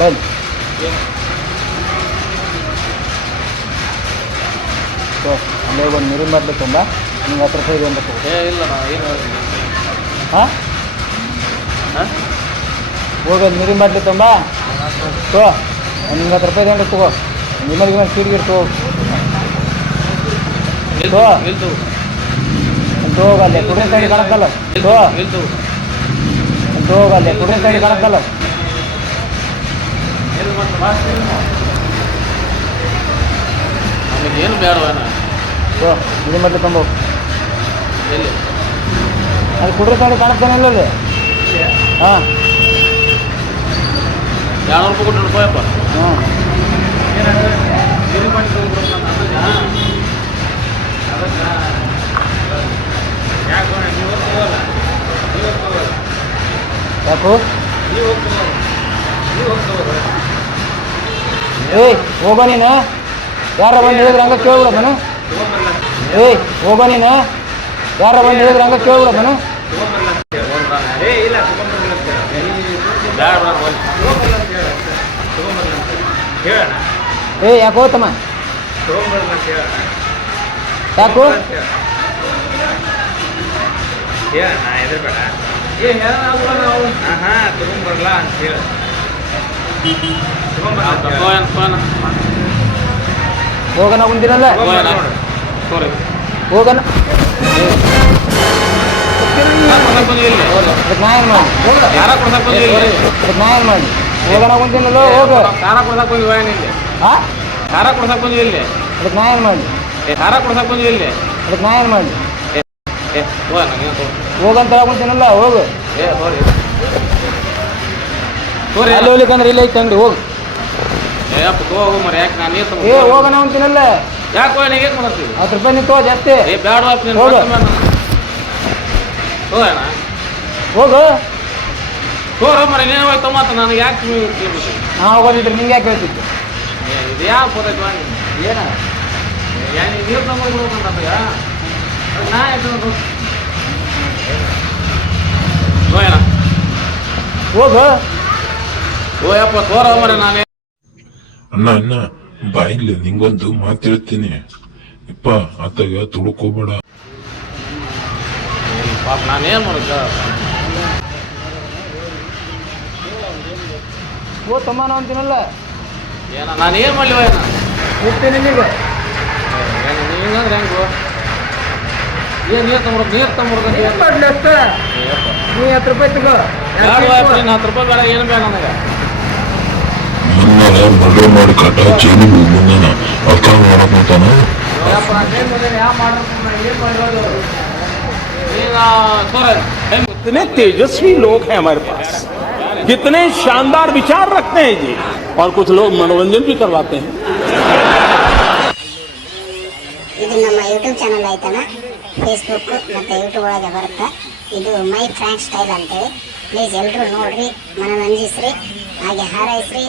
ಬನ್ನಿ ಅಲ್ಲೇ ಒಂದು ನೀರಿನ ಬಾಟ್ಲಿ ತುಂಬ ನಿಮ್ಗೆ 10 ರೂಪಾಯಿ ಇದೆ ಅಂತ ಇಲ್ಲ ಏನು ಹಾಂ ಹೋಗಿ ನೀರಿನ ಬಾಟ್ಲಿ ತುಂಬ ತಗೋ ನಿಮ್ಗೆ 10 ರೂಪಾಯಿ ಇದೆ ಅಂತ ತಗೋ ನಿಮ್ಮಲ್ಲಿ ಸೀಟ್ ಗಿಟ್ಟು ಹೋಗಲ್ಲೇ ಕುಡಿಯ ಸೈಡ್ ಕಾಣಕ್ಕಲ್ಲ ಹೋಗಲ್ಲೇ ಕುಡಿಯ ಸೈಡ್ ಕಾಣಕ್ಕಲ್ಲ ಏನು ಬೇಡವೇನ ಇದು ಮತ್ತೆ ತುಂಬ ಎಲ್ಲಿ ಅದು ಕುಡ್ರೆ ಸೈಡ್ ಕಾಣುತ್ತಾನಲ್ಲ ಅದು ಹಾಂ 200 ರೂಪಾಯಿ ಕೊಟ್ಟು ರೂಪಾಯಪ್ಪ ಹಾಂ ಯಾಕು ಏಯ್ ಹೋಗೋ ನೀನು ಯಾರ ಬಂದು ಹೇಳಿದ್ರೆ ಹಂಗೆ ಕೇಳ್ಬಿಡ ಮನು ಏಯ್ ಹೋಗೋ ನೀನು ಯಾರ ಬಂದು ಹೇಳಿದ್ರೆ ಹಂಗೆ ಕೇಳ್ಬಿಡ ಮನು ಏಯ್ ಯಾಕೆ ಹೋತಮ್ಮ ಯಾಕು ತಗೊಂಬರಲ್ಲ ಅಂತ ಹೇಳಿ ಹೋಗೋಣ ಕುಂತೀನಲ್ಲ ಹೋಗೋಣ ನಾ ಏನು ಮಾಡಿ ಹೋಗೋಣ ಕುಂತೀನಲ್ಲ ಹೋಗು ಖಾರ ಕೊಡ್ಸಕ್ ಬಂದಿವ ಹಾಂ ಖಾರ ಕೊಡ್ಸಕ್ ಬಂದಿವಿ ಇಲ್ಲಿ ಅದಕ್ಕೆ ನಾ ಏನು ಮಾಡಿ ಖಾರ ಕೊಡ್ಸಕ್ ಬಂದಿವಿ ಇಲ್ಲಿ ಅದಕ್ಕೆ ನಾ ಏನು ಮಾಡಿ ಹೋಗಂತ ಕುಂತೀನಲ್ಲ ಹೋಗು ಅಲ್ಲಿ ಹೋಗ್ಲಿಕ್ಕಂದ್ರೆ ಇಲ್ಲ ಐತೆ ಅಂಗಡಿ ಹೋಗು ಹೋಗು ಮರ ಯಾಕೆ ನಾನು ನೀರು ಏ ಹೋಗೋಣ ಅಂತೀನಲ್ಲ ಯಾಕೆ ಹೋಗಿ ಹೇಗೆ ಮಾಡ್ತೀವಿ 10 ರೂಪಾಯಿ ನಿಂತು ಜಾಸ್ತಿ ಏ ಬೇಡ ಹೋಗೋಣ ಹೋಗು ಹೋಗ ಮರ ನೀನು ಹೋಯ್ತು ಮಾತು ನನಗೆ ಯಾಕೆ ನಾ ಹೋಗೋದಿದ್ರೆ ನಿಂಗೆ ಯಾಕೆ ಹೇಳ್ತಿದ್ದೆ ಇದು ಯಾವ ಗೊತ್ತಾಯ್ತು ಏನ ನೀರು ತಗೊಂಡ್ಬಿಡ್ಬೇಕಂತ ನಾ ಹೋಗೋಣ ಹೋಗು ಓಯಪ್ಪ ತೋರ ಮರ ನಾನೇ ಅಣ್ಣ ಅಣ್ಣ ಬಾಯಿಲ್ಲ ನಿಂಗೊಂದು ಮಾತು ಹೇಳ್ತೀನಿ ಇಪ್ಪ ಆತಾಗ ತುಡುಕೋಬೇಡ ಪಾಪ ನಾನೇನು ಮಾಡೋದು ಓ ತಮ್ಮನ ಅಂತೀನಲ್ಲ ಏನ ನಾನು ಏನು ಮಾಡಲಿವ ಏನ ಇರ್ತೀನಿ ನಿಮಗೆ ನೀವಂದ್ರೆ ಹೆಂಗು ಏನು ನೀರು ತಂಬರೋದು ಏನು ಮಾಡಲಿ ಅಷ್ಟ ನೀ 10 ರೂಪಾಯಿ ತಗೋ ನೀನು 10 ರೂಪಾಯಿ ಬೇಡ ಏನು ಬೇಡ ನನಗೆ ಮುನ್ನ ಮರ್ಡರ್ ಮಾಡಿ ಕಟ್ಟ ಜೈಲಿಗೆ ಮುನ್ನ ಅರ್ಥ ಮಾಡಕೊಂತಾನ कितने तेजस्वी लोग हैं हमारे पास, कितने शानदार विचार रखते हैं जी, और कुछ लोग मनोरंजन भी करवाते हैं। ಇದು ನಮ್ಮ ಯೂಟ್ಯೂಬ್ ಚಾನಲ್ ಆಯ್ತಣ್ಣ, ಫೇಸ್ಬುಕ್ ಮತ್ತು ಯೂಟ್ಯೂಬ್ ಒಳಗೆ ಬರುತ್ತೆ. ಇದು ಮೈ ಫ್ರಾಂಕ್ ಸ್ಟೈಲ್ ಅಂತೇಳಿ. ಪ್ಲೀಸ್ ಎಲ್ಲರೂ ನೋಡ್ರಿ, ಮನರಂಜಿಸ್ರಿ, ಹಾಗೆ ಹಾರೈಸ್ರಿ.